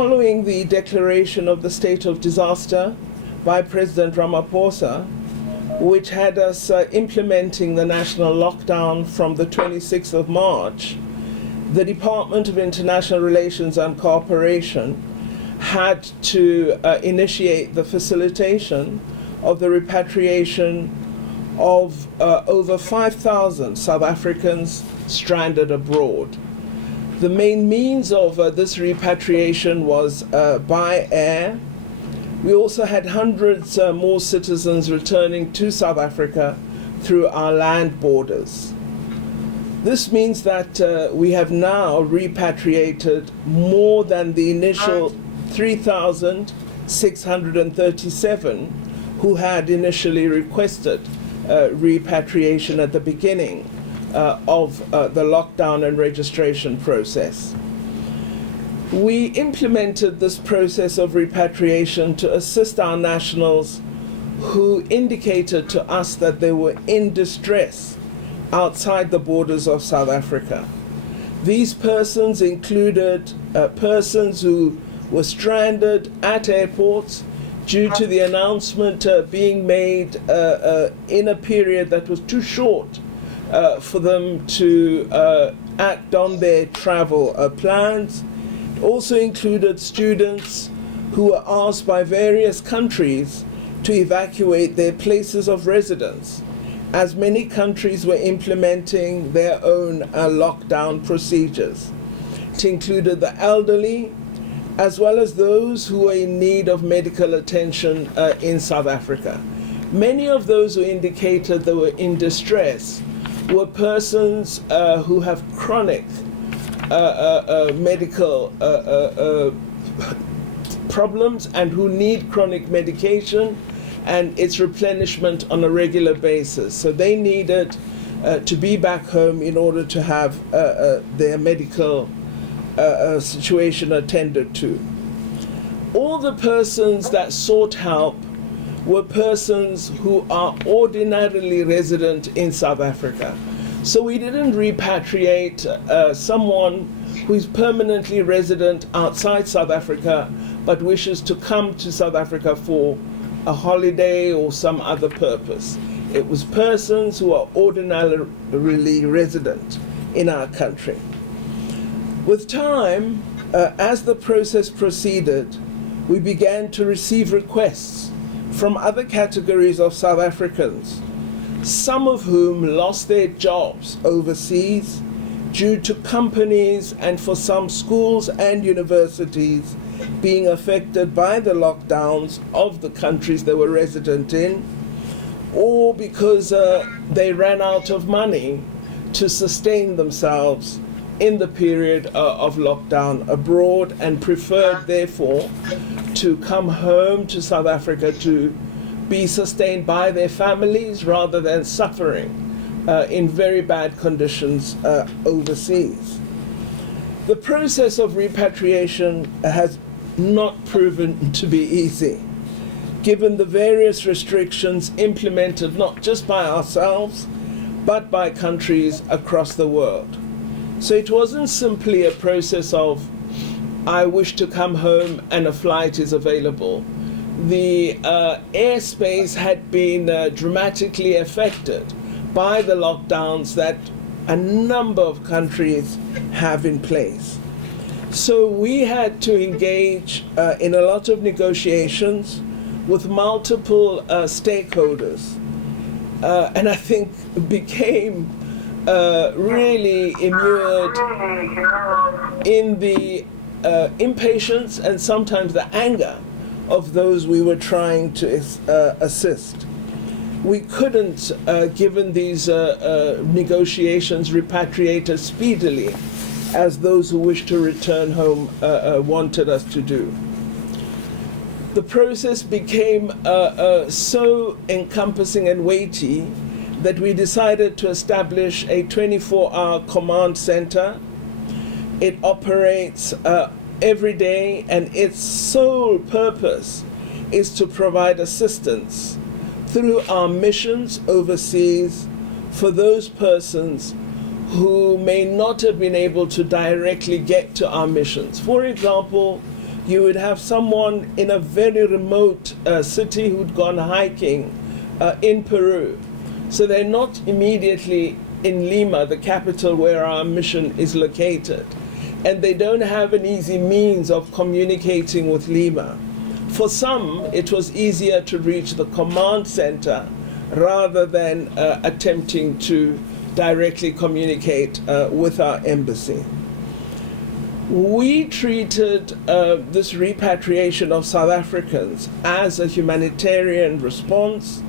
Following the declaration of the state of disaster by President Ramaphosa, which had us implementing the national lockdown from the 26th of March, the Department of International Relations and Cooperation had to initiate the facilitation of the repatriation of over 5,000 South Africans stranded abroad. The main means of this repatriation was by air. We also had hundreds more citizens returning to South Africa through our land borders. This means that we have now repatriated more than the initial 3,637 who had initially requested repatriation at the beginning of the lockdown and registration process. We implemented this process of repatriation to assist our nationals who indicated to us that they were in distress outside the borders of South Africa. These persons included persons who were stranded at airports due to the announcement being made in a period that was too short for them to act on their travel plans. It also included students who were asked by various countries to evacuate their places of residence, as many countries were implementing their own lockdown procedures. It included the elderly, as well as those who were in need of medical attention in South Africa. Many of those who indicated they were in distress were persons who have chronic medical problems and who need chronic medication and its replenishment on a regular basis. So they needed to be back home in order to have their medical situation attended to. All the persons that sought help were persons who are ordinarily resident in South Africa. So we didn't repatriate someone who is permanently resident outside South Africa but wishes to come to South Africa for a holiday or some other purpose. It was persons who are ordinarily resident in our country. With time, as the process proceeded, we began to receive requests from other categories of South Africans, some of whom lost their jobs overseas due to companies and for some schools and universities being affected by the lockdowns of the countries they were resident in, or because they ran out of money to sustain themselves in the period of lockdown abroad and preferred, therefore, to come home to South Africa to be sustained by their families rather than suffering in very bad conditions overseas. The process of repatriation has not proven to be easy, given the various restrictions implemented not just by ourselves, but by countries across the world. So it wasn't simply a process of, I wish to come home and a flight is available. The airspace had been dramatically affected by the lockdowns that a number of countries have in place. So we had to engage in a lot of negotiations with multiple stakeholders, and I think became really immured in the impatience and sometimes the anger of those we were trying to assist. We couldn't, given these negotiations, repatriate as speedily as those who wished to return home wanted us to do. The process became so encompassing and weighty that we decided to establish a 24-hour command center. It operates every day, and its sole purpose is to provide assistance through our missions overseas for those persons who may not have been able to directly get to our missions. For example, you would have someone in a very remote city who'd gone hiking in Peru. So they're not immediately in Lima, the capital where our mission is located. And they don't have an easy means of communicating with Lima. For some, it was easier to reach the command center rather than attempting to directly communicate with our embassy. We treated this repatriation of South Africans as a humanitarian response,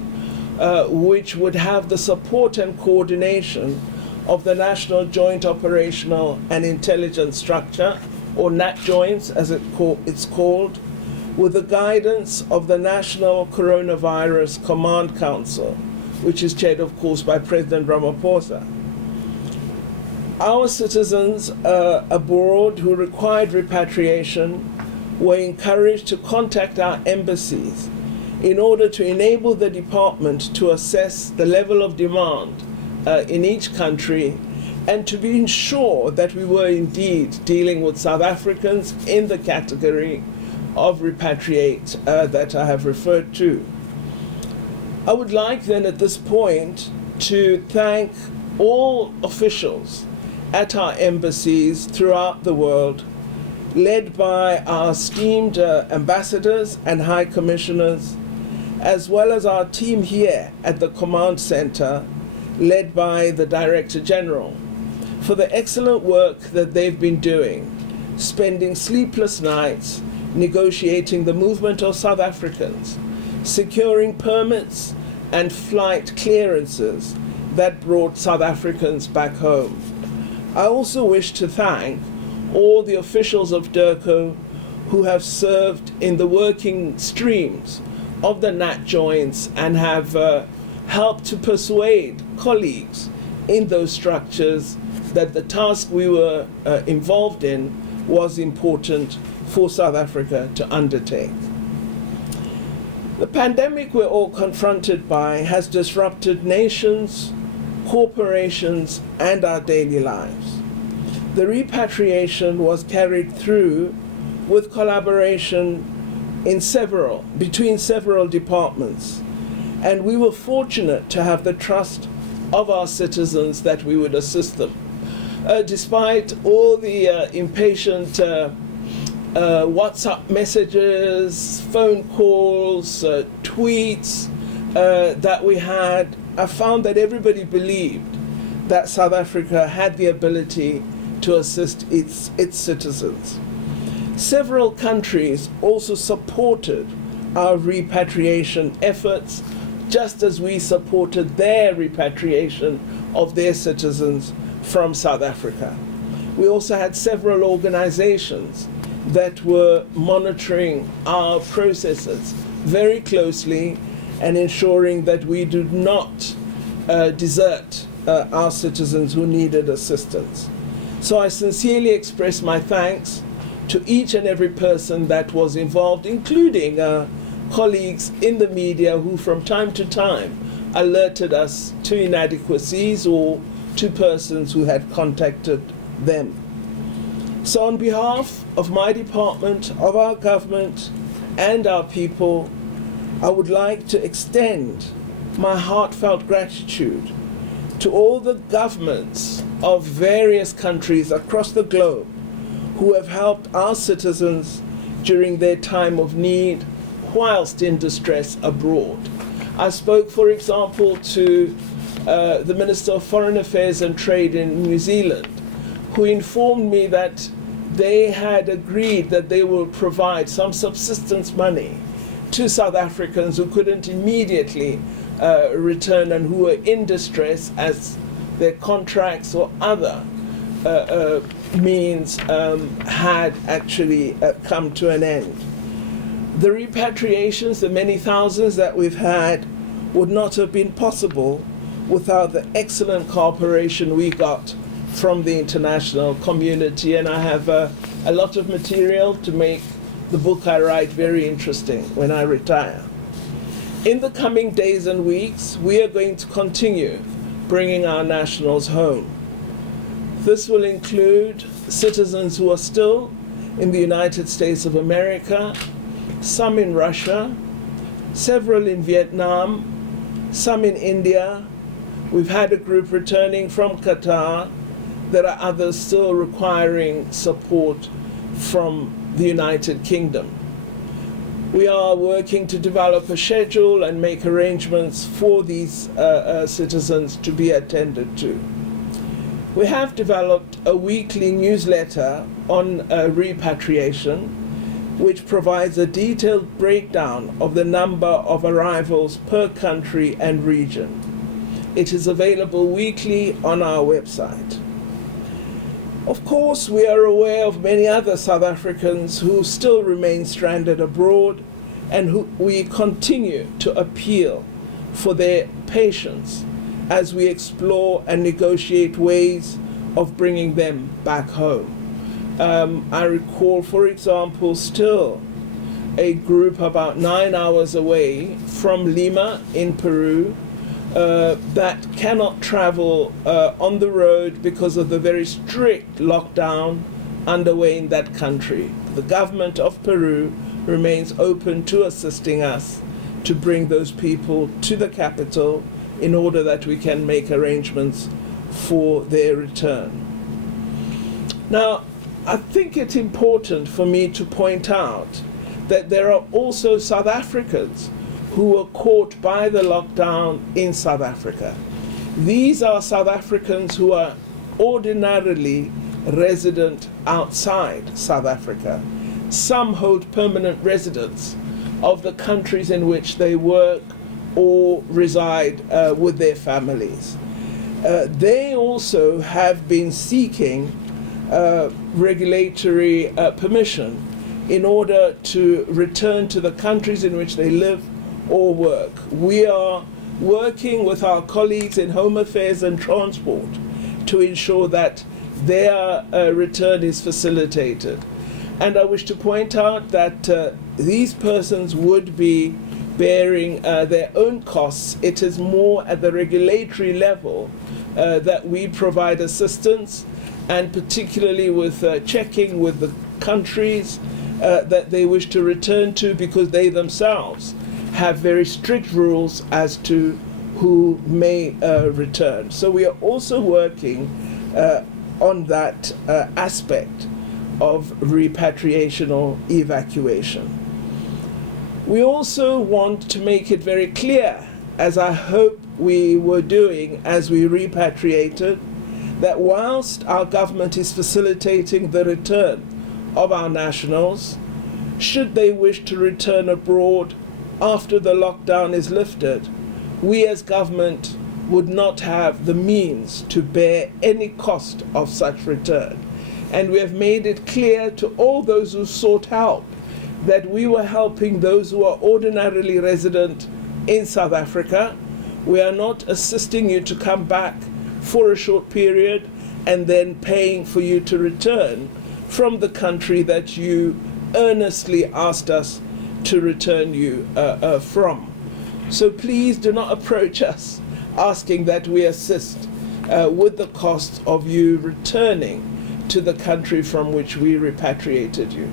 which would have the support and coordination of the National Joint Operational and Intelligence Structure, or NATJOINTS as it's called, with the guidance of the National Coronavirus Command Council, which is chaired, of course, by President Ramaphosa. Our citizens abroad who required repatriation were encouraged to contact our embassies in order to enable the department to assess the level of demand in each country and to be sure that we were indeed dealing with South Africans in the category of repatriate that I have referred to. I would like then at this point to thank all officials at our embassies throughout the world, led by our esteemed ambassadors and high commissioners, as well as our team here at the command center, led by the Director General, for the excellent work that they've been doing, spending sleepless nights negotiating the movement of South Africans, securing permits and flight clearances that brought South Africans back home. I also wish to thank all the officials of DIRCO who have served in the working streams of the NATJOINTS and have helped to persuade colleagues in those structures that the task we were involved in was important for South Africa to undertake. The pandemic we're all confronted by has disrupted nations, corporations, and our daily lives. The repatriation was carried through with collaboration between several departments, and we were fortunate to have the trust of our citizens that we would assist them. Despite all the impatient WhatsApp messages, phone calls, tweets that we had, I found that everybody believed that South Africa had the ability to assist its citizens. Several countries also supported our repatriation efforts, just as we supported their repatriation of their citizens from South Africa. We also had several organizations that were monitoring our processes very closely and ensuring that we do not desert our citizens who needed assistance. So I sincerely express my thanks to each and every person that was involved, including colleagues in the media who from time to time alerted us to inadequacies or to persons who had contacted them. So on behalf of my department, of our government, and our people, I would like to extend my heartfelt gratitude to all the governments of various countries across the globe who have helped our citizens during their time of need whilst in distress abroad. I spoke, for example, to the Minister of Foreign Affairs and Trade in New Zealand, who informed me that they had agreed that they will provide some subsistence money to South Africans who couldn't immediately return and who were in distress as their contracts or other means had actually come to an end. The repatriations, the many thousands that we've had, would not have been possible without the excellent cooperation we got from the international community, and I have a lot of material to make the book I write very interesting when I retire. In the coming days and weeks, we are going to continue bringing our nationals home. This will include citizens who are still in the United States of America, some in Russia, several in Vietnam, some in India. We've had a group returning from Qatar. There are others still requiring support from the United Kingdom. We are working to develop a schedule and make arrangements for these citizens to be attended to. We have developed a weekly newsletter on repatriation, which provides a detailed breakdown of the number of arrivals per country and region. It is available weekly on our website. Of course, we are aware of many other South Africans who still remain stranded abroad, and who we continue to appeal for their patience as we explore and negotiate ways of bringing them back home. I recall, for example, still a group about 9 hours away from Lima in Peru that cannot travel on the road because of the very strict lockdown underway in that country. The government of Peru remains open to assisting us to bring those people to the capital in order that we can make arrangements for their return. Now, I think it's important for me to point out that there are also South Africans who were caught by the lockdown in South Africa. These are South Africans who are ordinarily resident outside South Africa. Some hold permanent residence of the countries in which they work or reside with their families. They also have been seeking regulatory permission in order to return to the countries in which they live or work. We are working with our colleagues in Home Affairs and Transport to ensure that their return is facilitated. And I wish to point out that these persons would be bearing their own costs. It is more at the regulatory level that we provide assistance, and particularly with checking with the countries that they wish to return to, because they themselves have very strict rules as to who may return. So we are also working on that aspect of repatriation or evacuation. We also want to make it very clear, as I hope we were doing as we repatriated, that whilst our government is facilitating the return of our nationals, should they wish to return abroad after the lockdown is lifted, we as government would not have the means to bear any cost of such return. And we have made it clear to all those who sought help that we were helping those who are ordinarily resident in South Africa. We are not assisting you to come back for a short period and then paying for you to return from the country that you earnestly asked us to return you from. So please do not approach us asking that we assist with the cost of you returning to the country from which we repatriated you.